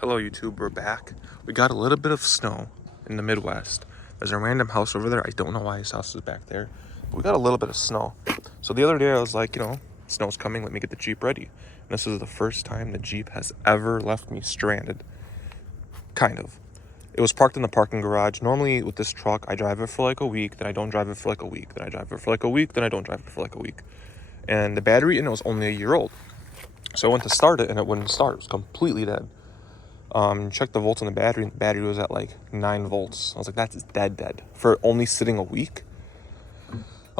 Hello YouTube, we're back. We got a little bit of snow in the Midwest. There's a random house over there. I don't know why his house is back there, but we got a little bit of snow. So the other day I was like, snow's coming, let me get the Jeep ready. And this is the first time the Jeep has ever left me stranded. Kind of. It was parked in the parking garage. Normally with this truck, I drive it for like a week, then I don't drive it for like a week, then I drive it for like a week, then I don't drive it for like a week. And the battery in it was only a year old. So I went to start it and it wouldn't start. It was completely dead. Checked the volts on the battery, and the battery was at like 9 volts. I was like, that's dead for only sitting a week.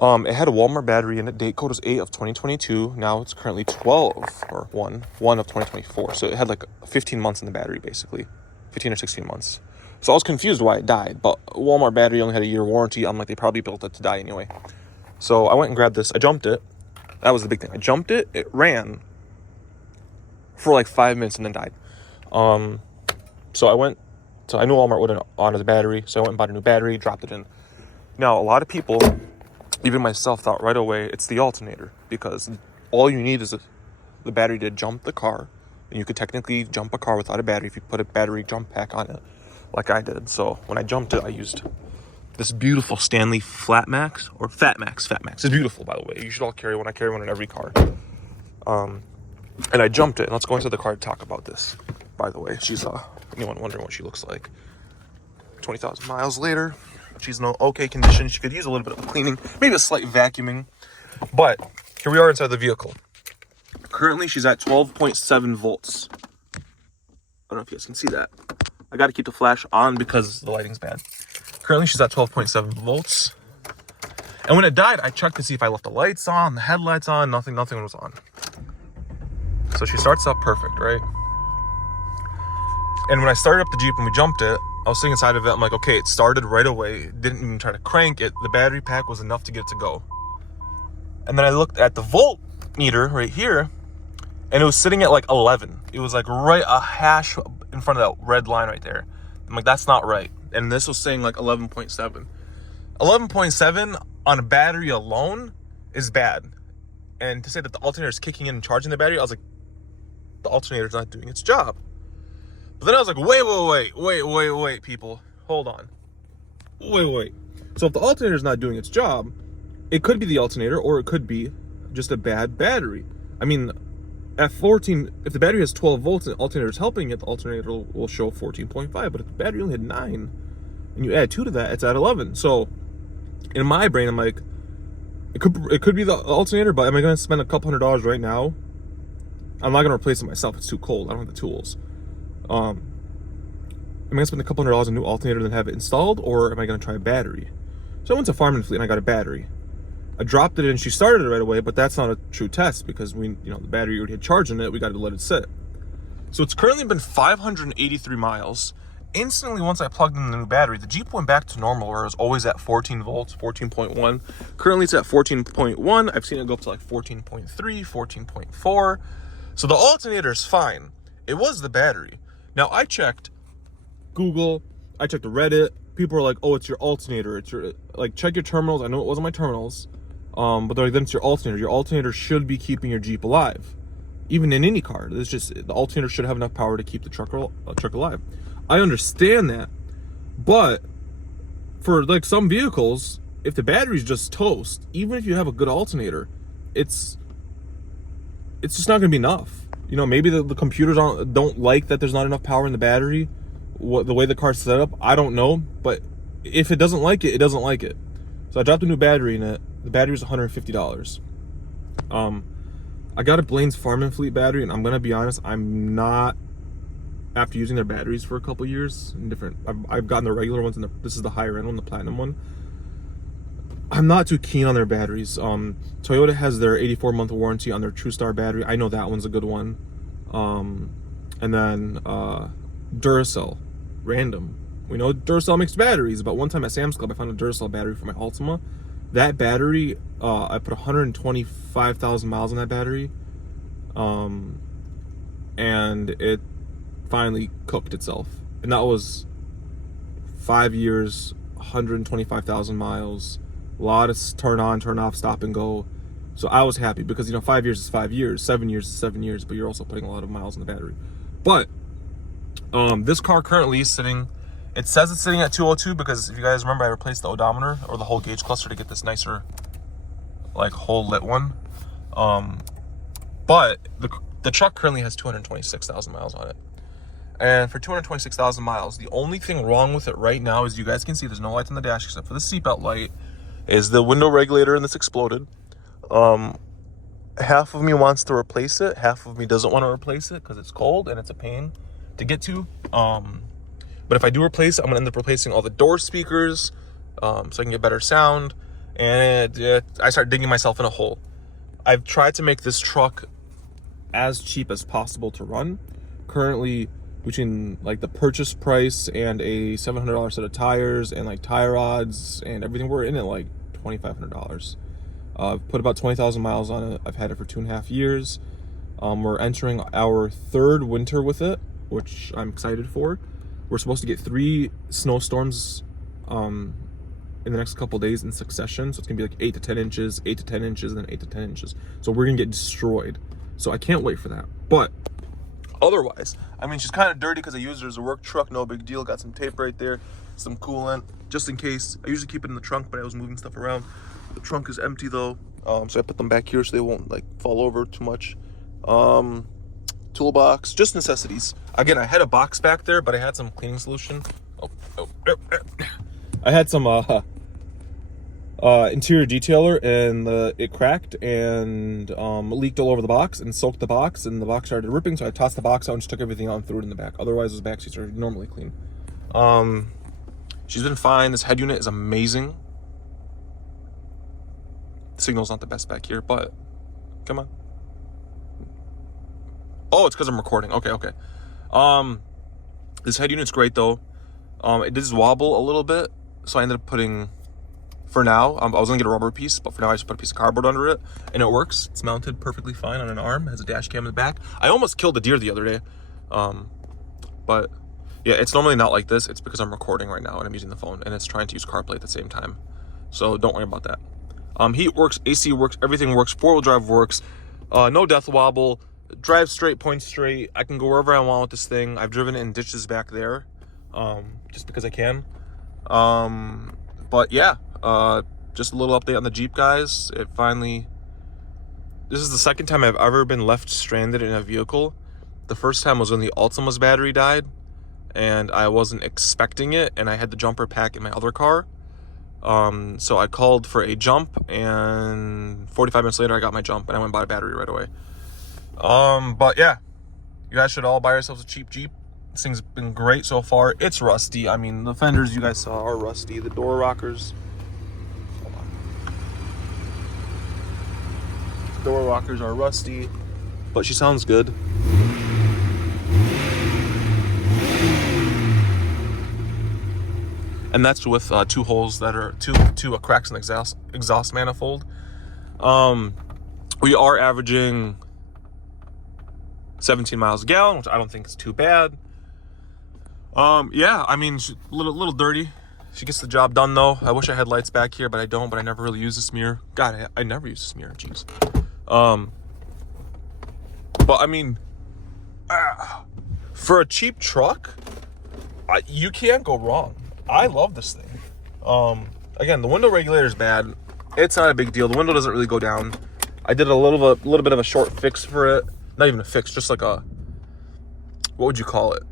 It had a Walmart battery in it. Date code was 8 of 2022. Now it's currently 12 or 1 of 2024. So it had like 15 months in the battery, basically 15 or 16 months. So I was confused why it died, but Walmart battery only had a year warranty. I'm like, they probably built it to die anyway. So I went and grabbed this. I jumped it. That was the big thing. I jumped it. It ran for like 5 minutes and then died. So I knew Walmart wouldn't honor the battery, so I went and bought a new battery, dropped it in. Now, a lot of people, even myself, thought right away it's the alternator, because all you need is the battery to jump the car, and you could technically jump a car without a battery if you put a battery jump pack on it, like I did. So when I jumped it, I used this beautiful Stanley Fat Max. It's beautiful, by the way. You should all carry one. I carry one in every car. And I jumped it, and let's go into the car to talk about this. By the way, she's anyone wondering what she looks like. 20,000 miles later, she's in okay condition. She could use a little bit of cleaning, maybe a slight vacuuming, but here we are inside the vehicle. Currently, she's at 12.7 volts. I don't know if you guys can see that. I got to keep the flash on because the lighting's bad. Currently, she's at 12.7 volts. And when it died, I checked to see if I left the lights on, the headlights on. Nothing was on. So she starts up perfect, right? And when I started up the Jeep and we jumped it, I was sitting inside of it. I'm like, okay, it started right away. Didn't even try to crank it. The battery pack was enough to get it to go. And then I looked at the volt meter right here, and it was sitting at like 11. It was like right a hash in front of that red line right there. I'm like, that's not right. And this was saying like 11.7. 11.7 on a battery alone is bad. And to say that the alternator is kicking in and charging the battery, I was like, the alternator's not doing its job. But then I was like, wait, people. Hold on. Wait. So if the alternator's not doing its job, it could be the alternator, or it could be just a bad battery. I mean, at 14, if the battery has 12 volts and the alternator's helping it, the alternator will show 14.5. But if the battery only had 9, and you add 2 to that, it's at 11. So in my brain, I'm like, it could be the alternator, but am I going to spend a couple $100 right now? I'm not going to replace it myself. It's too cold. I don't have the tools. Am I going to spend a couple $100 on a new alternator and have it installed, or am I going to try a battery? So I went to Farm and Fleet and I got a battery. I dropped it and she started it right away, but that's not a true test because the battery already had charge in it. We got to let it sit. So it's currently been 583 miles. Instantly, once I plugged in the new battery, the Jeep went back to normal, where it was always at 14 volts, 14.1. Currently, it's at 14.1. I've seen it go up to like 14.3, 14.4. So the alternator is fine. It was the battery. Now, I checked Google, I checked Reddit. People were like, oh, it's your alternator. It's your, like, check your terminals. I know it wasn't my terminals, but they're like, then it's your alternator. Your alternator should be keeping your Jeep alive. Even in any car, it's just, the alternator should have enough power to keep the truck alive. I understand that, but for like some vehicles, if the battery's just toast, even if you have a good alternator, it's just not going to be enough. Maybe the computers don't like that there's not enough power in the battery. The way the car's set up, I don't know. But if it doesn't like it, it doesn't like it. So I dropped a new battery in it. The battery was $150. I got a Blaine's Farm and Fleet battery, and I'm going to be honest, I'm not, after using their batteries for a couple years, I've gotten the regular ones, and this is the higher end one, the platinum one. I'm not too keen on their batteries. Toyota has their 84-month warranty on their TrueStar battery. I know that one's a good one. And then Duracell, random. We know Duracell makes batteries, but one time at Sam's Club, I found a Duracell battery for my Altima. That battery, I put 125,000 miles on that battery, and it finally cooked itself. And that was 5 years, 125,000 miles. A lot of turn on, turn off, stop and go. So I was happy because 5 years is 5 years, 7 years is 7 years, but you're also putting a lot of miles on the battery. But This car currently is sitting, it says it's sitting at 202 because if you guys remember, I replaced the odometer or the whole gauge cluster to get this nicer, like, whole lit one. But the truck currently has 226,000 miles on it. And for 226,000 miles, the only thing wrong with it right now is, you guys can see there's no lights on the dash except for the seatbelt light, is the window regulator, and this exploded. Half of me wants to replace it, half of me doesn't want to replace it because it's cold and it's a pain to get to. But if I do replace it, I'm gonna end up replacing all the door speakers, so I can get better sound. And I start digging myself in a hole. I've tried to make this truck as cheap as possible to run. Currently, between like the purchase price and a $700 set of tires and like tie rods and everything, we're in at like $2,500. I've put about 20,000 miles on it. I've had it for 2.5 years. We're entering our 3rd winter with it, which I'm excited for. We're supposed to get 3 snowstorms in the next couple days in succession. So it's gonna be like 8 to 10 inches, 8 to 10 inches, and then 8 to 10 inches. So we're gonna get destroyed. So I can't wait for that. But otherwise, I mean, she's kind of dirty because I used her as a work truck. No big deal. Got some tape right there, some coolant, just in case. I usually keep it in the trunk, but I was moving stuff around. The trunk is empty though, so I put them back here so they won't like fall over too much. Toolbox, just necessities. Again, I had a box back there, but I had some cleaning solution. I had some interior detailer, and it cracked and leaked all over the box and soaked the box, and the box started ripping. So I tossed the box out and just took everything out and threw it in the back. Otherwise, those back seats are normally clean. She's been fine. This head unit is amazing. The signal's not the best back here, but come on. Oh, it's because I'm recording. Okay. This head unit's great though. It does wobble a little bit, so I ended up putting, for now, I was gonna get a rubber piece, but for now I just put a piece of cardboard under it, and it works. It's mounted perfectly fine on an arm. It has a dash cam in the back. I almost killed a deer the other day, but yeah, it's normally not like this. It's because I'm recording right now and I'm using the phone, and it's trying to use CarPlay at the same time. So don't worry about that. Heat works, AC works, everything works, 4-wheel drive works, no death wobble, drive straight, point straight. I can go wherever I want with this thing. I've driven it in ditches back there, just because I can. But yeah, just a little update on the Jeep, guys. This is the second time I've ever been left stranded in a vehicle. The first time was when the Altima's battery died, and I wasn't expecting it, and I had the jumper pack in my other car. So I called for a jump, and 45 minutes later I got my jump, and I went and bought a battery right away. But yeah, you guys should all buy yourselves a cheap Jeep. This thing's been great so far. It's rusty. I mean, the fenders you guys saw are rusty. The door rockers, hold on. The door rockers are rusty, but she sounds good. And that's with 2 holes that are two cracks in the exhaust manifold. We are averaging 17 miles a gallon, which I don't think is too bad. Yeah, I mean, she's a little dirty. She gets the job done though. I wish I had lights back here, but I don't. But I never really use this mirror. God, I never use this mirror. Jeez. But I mean, for a cheap truck, you can't go wrong. I love this thing. Again, the window regulator is bad. It's not a big deal. The window doesn't really go down. I did a little bit of a short fix for it. Not even a fix, just like a, what would you call it?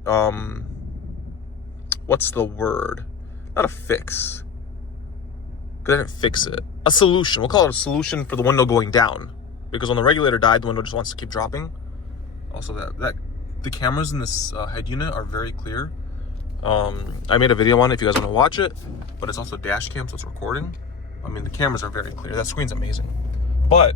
What's the word? Not a fix. Because I didn't fix it. A solution. We'll call it a solution for the window going down. Because when the regulator died, the window just wants to keep dropping. Also, the cameras in this head unit are very clear. I made a video on it if you guys want to watch it, but it's also dash cam, so it's recording. I mean, the cameras are very clear. That screen's amazing. But,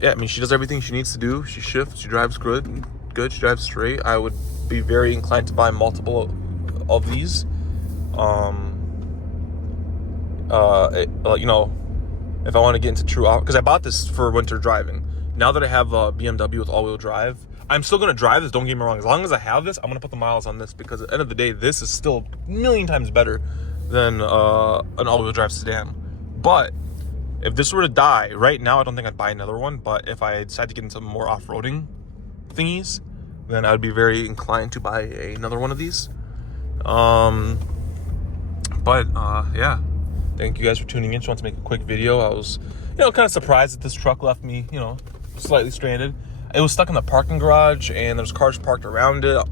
yeah, I mean, she does everything she needs to do. She shifts, she drives good. She drives straight. I would be very inclined to buy multiple of these. You know, if I want to get into true, because I bought this for winter driving. Now that I have a BMW with all-wheel drive, I'm still going to drive this, don't get me wrong. As long as I have this, I'm going to put the miles on this, because at the end of the day, this is still a million times better than an all-wheel drive sedan. But if this were to die right now, I don't think I'd buy another one. But if I decide to get into more off-roading thingies, then I'd be very inclined to buy another one of these. Yeah, thank you guys for tuning in. Just want to make a quick video. I was, kind of surprised that this truck left me, slightly stranded. It was stuck in the parking garage, and there's cars parked around it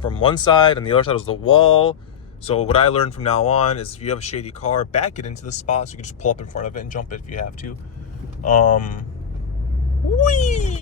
from one side, and the other side was the wall. So what I learned from now on is if you have a shady car, back it into the spot so you can just pull up in front of it and jump it if you have to. Whee!